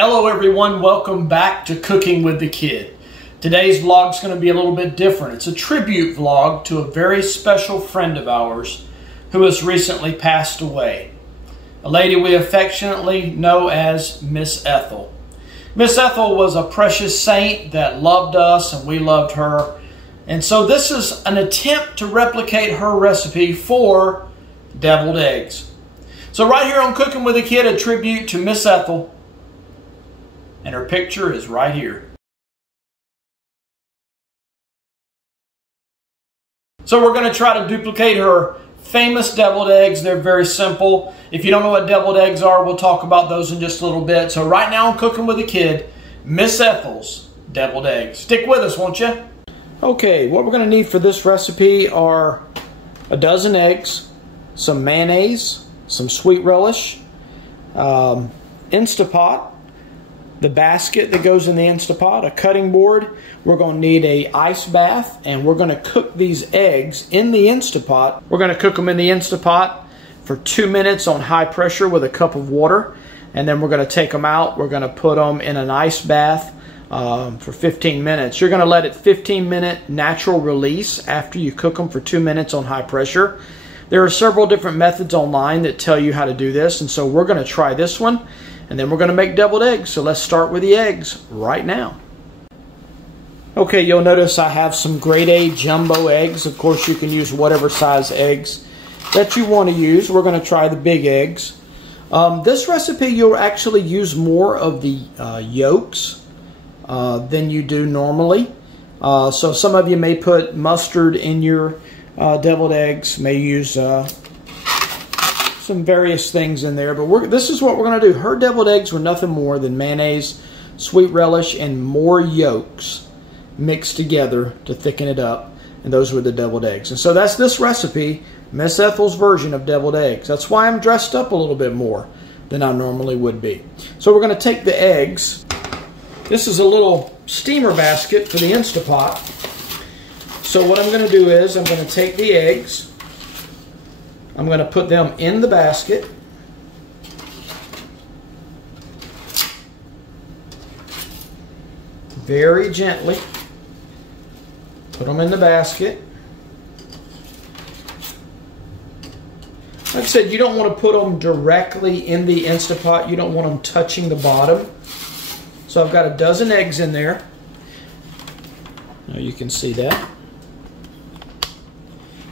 Hello everyone, welcome back to Cooking with the Kid. Today's vlog is going to be a little bit different. It's a tribute vlog to a very special friend of ours who has recently passed away. A lady we affectionately know as Miss Ethel. Miss Ethel was a precious saint that loved us and we loved her. And so this is an attempt to replicate her recipe for deviled eggs. So right here on Cooking with the Kid, a tribute to Miss Ethel. And her picture is right here. So we're going to try to duplicate her famous deviled eggs. They're very simple. If you don't know what deviled eggs are, we'll talk about those in just a little bit. So right now on Cooking with the Kid, Miss Ethel's deviled eggs. Stick with us, won't you? Okay, what we're going to need for this recipe are a dozen eggs, some mayonnaise, some sweet relish, Instapot, the basket that goes in the Instapot, a cutting board. We're going to need a ice bath, and we're going to cook these eggs in the Instapot. We're going to cook them in the Instapot for 2 minutes on high pressure with a cup of water, and then we're going to take them out. We're going to put them in an ice bath for 15 minutes. You're going to let it 15-minute natural release after you cook them for 2 minutes on high pressure. There are several different methods online that tell you how to do this, and so we're going to try this one. And then we're going to make deviled eggs. So let's start with the eggs right now. Okay, you'll notice I have some grade A jumbo eggs. Of course, you can use whatever size eggs that you want to use. We're going to try the big eggs. This recipe, you'll actually use more of the yolks than you do normally. So some of you may put mustard in your deviled eggs, may use some various things in there, but this is what we're going to do. Her deviled eggs were nothing more than mayonnaise, sweet relish, and more yolks mixed together to thicken it up, and those were the deviled eggs. And so that's this recipe, Miss Ethel's version of deviled eggs. That's why I'm dressed up a little bit more than I normally would be. So we're going to take the eggs. This is a little steamer basket for the Instapot. So what I'm going to do is I'm going to take the eggs, I'm going to put them in the basket. Very gently. Put them in the basket. Like I said, you don't want to put them directly in the Instapot. You don't want them touching the bottom. So I've got a dozen eggs in there. Now you can see that.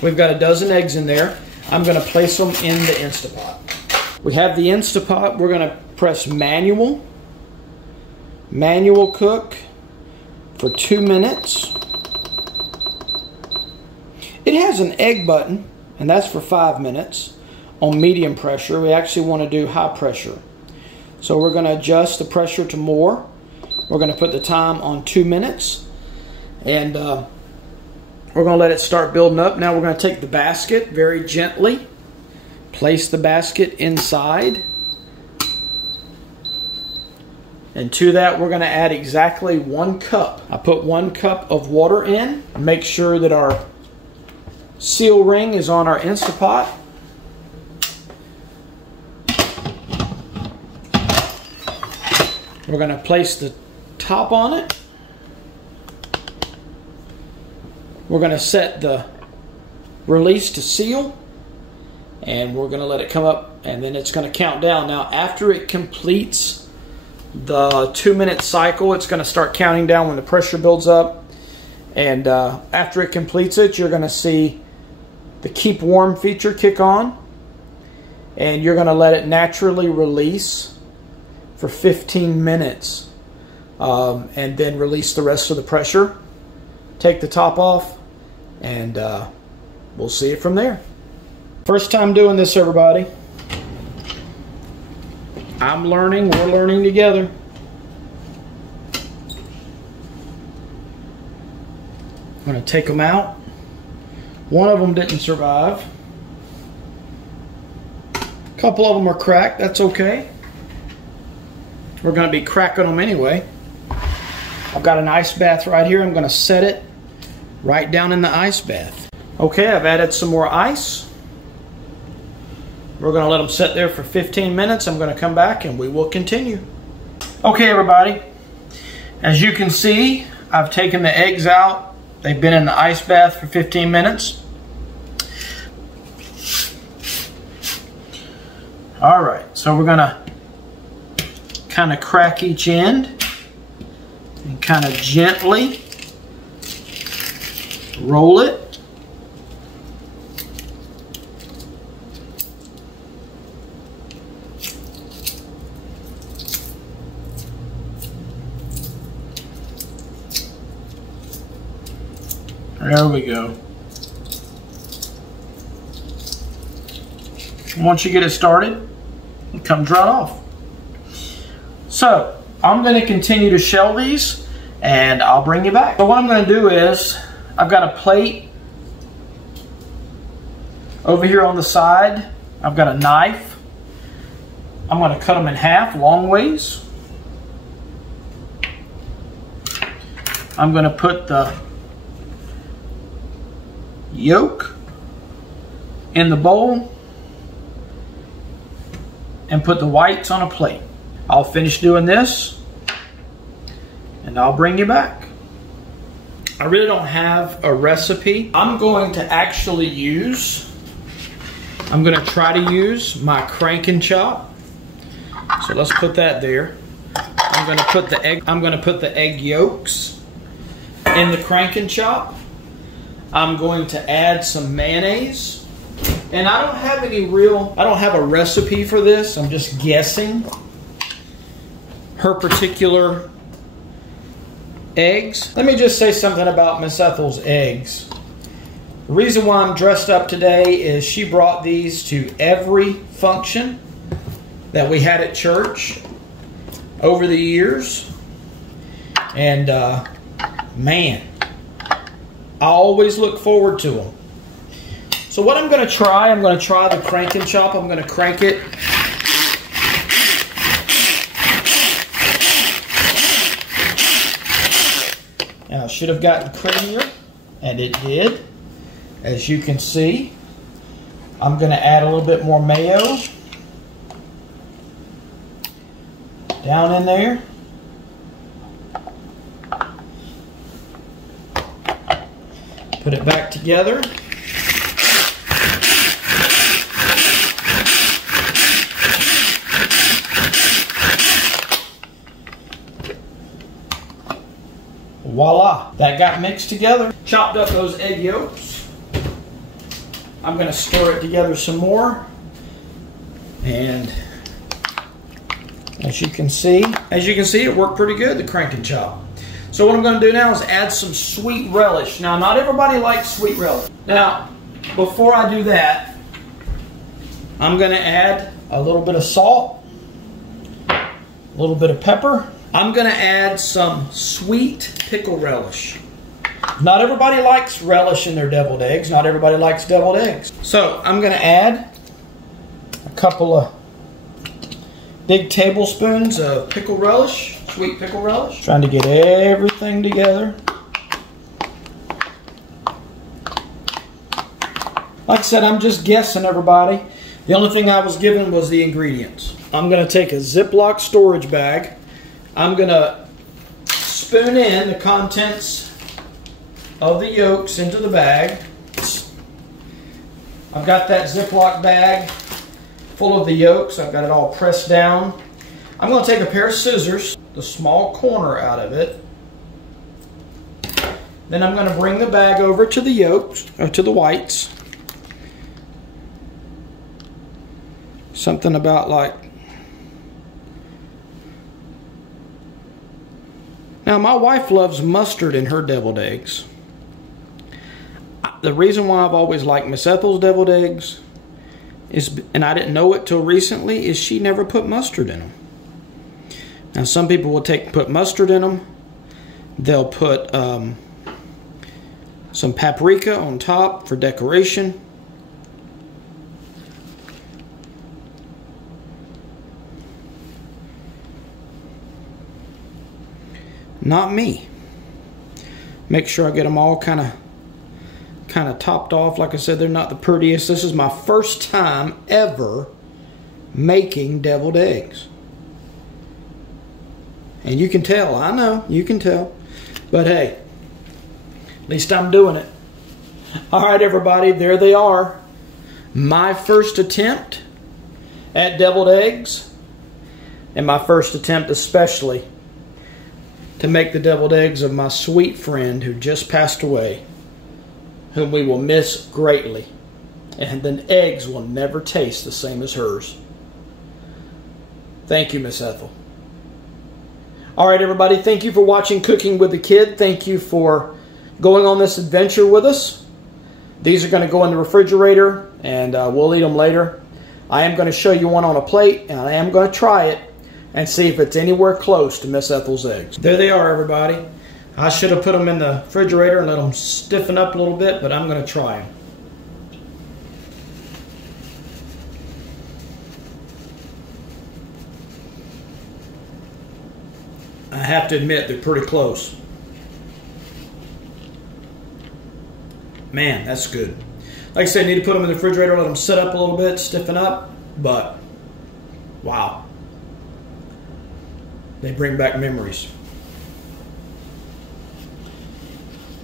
We've got a dozen eggs in there. I'm going to place them in the Instapot. We have the Instapot. We're going to press manual cook for 2 minutes. It has an egg button, and that's for 5 minutes on medium pressure. We actually want to do high pressure. So we're going to adjust the pressure to more. We're going to put the time on 2 minutes, and we're going to let it start building up. Now we're going to take the basket very gently, place the basket inside, and to that we're going to add exactly 1 cup. I put 1 cup of water in. Make sure that our seal ring is on our Instapot. We're going to place the top on it. We're going to set the release to seal, and we're going to let it come up, and then it's going to count down. Now, after it completes the 2-minute cycle, it's going to start counting down when the pressure builds up. And after it completes it, you're going to see the keep warm feature kick on, and you're going to let it naturally release for 15 minutes, and then release the rest of the pressure. Take the top off, and we'll see it from there. First time doing this, everybody. I'm learning, we're learning together. I'm going to take them out. One of them didn't survive. A couple of them are cracked, that's okay. We're going to be cracking them anyway. I've got an ice bath right here. I'm going to set it right down in the ice bath. Okay, I've added some more ice. We're going to let them sit there for 15 minutes. I'm going to come back and we will continue. Okay, everybody, as you can see, I've taken the eggs out. They've been in the ice bath for 15 minutes. All right, so we're gonna kind of crack each end and kind of gently roll it. There we go. Once you get it started, it comes right off. So I'm going to continue to shell these and I'll bring you back. So what I'm going to do is, I've got a plate over here on the side. I've got a knife. I'm going to cut them in half long ways. I'm going to put the yolk in the bowl and put the whites on a plate. I'll finish doing this and I'll bring you back. I really don't have a recipe. I'm going to try to use my crank and chop. So let's put that there. I'm going to put the egg yolks in the crank and chop. I'm going to add some mayonnaise. And I don't have a recipe for this. I'm just guessing. Her particular eggs. Let me just say something about Miss Ethel's eggs. The reason why I'm dressed up today is she brought these to every function that we had at church over the years. And man, I always look forward to them. So what I'm going to try the crank and chop. I'm going to crank it. Now it should have gotten creamier, and it did. As you can see, I'm going to add a little bit more mayo down in there. Put it back together. Voila, that got mixed together. Chopped up those egg yolks. I'm going to stir it together some more. And as you can see, it worked pretty good, the crank and chop. So what I'm going to do now is add some sweet relish. Now, not everybody likes sweet relish. Now, before I do that, I'm going to add a little bit of salt, a little bit of pepper. I'm going to add some sweet pickle relish. Not everybody likes relish in their deviled eggs. Not everybody likes deviled eggs. So I'm going to add a couple of big tablespoons of pickle relish, sweet pickle relish. Trying to get everything together. Like I said, I'm just guessing, everybody. The only thing I was given was the ingredients. I'm going to take a Ziploc storage bag. I'm going to spoon in the contents of the yolks into the bag. I've got that Ziploc bag full of the yolks. I've got it all pressed down. I'm going to take a pair of scissors, the small corner out of it. Then I'm going to bring the bag over to the yolks, or to the whites. Something about like... Now, my wife loves mustard in her deviled eggs. The reason why I've always liked Miss Ethel's deviled eggs is, and I didn't know it till recently, is she never put mustard in them. Now, some people will put mustard in them. They'll put some paprika on top for decoration. Not me. Make sure I get them all kind of topped off. Like I said, they're not the prettiest. This is my first time ever making deviled eggs. And you can tell, I know, you can tell. But hey, at least I'm doing it. All right, everybody, there they are. My first attempt at deviled eggs, and my first attempt especially to make the deviled eggs of my sweet friend who just passed away, whom we will miss greatly. And the eggs will never taste the same as hers. Thank you, Miss Ethel. All right, everybody, thank you for watching Cooking with the Kid. Thank you for going on this adventure with us. These are going to go in the refrigerator, and we'll eat them later. I am going to show you one on a plate, and I am going to try it and see if it's anywhere close to Miss Ethel's eggs. There they are, everybody. I should have put them in the refrigerator and let them stiffen up a little bit, but I'm going to try them. I have to admit, they're pretty close. Man, that's good. Like I said, I need to put them in the refrigerator, let them sit up a little bit, stiffen up, but wow. They bring back memories.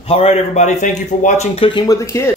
All right, everybody, thank you for watching Cooking with the Kid.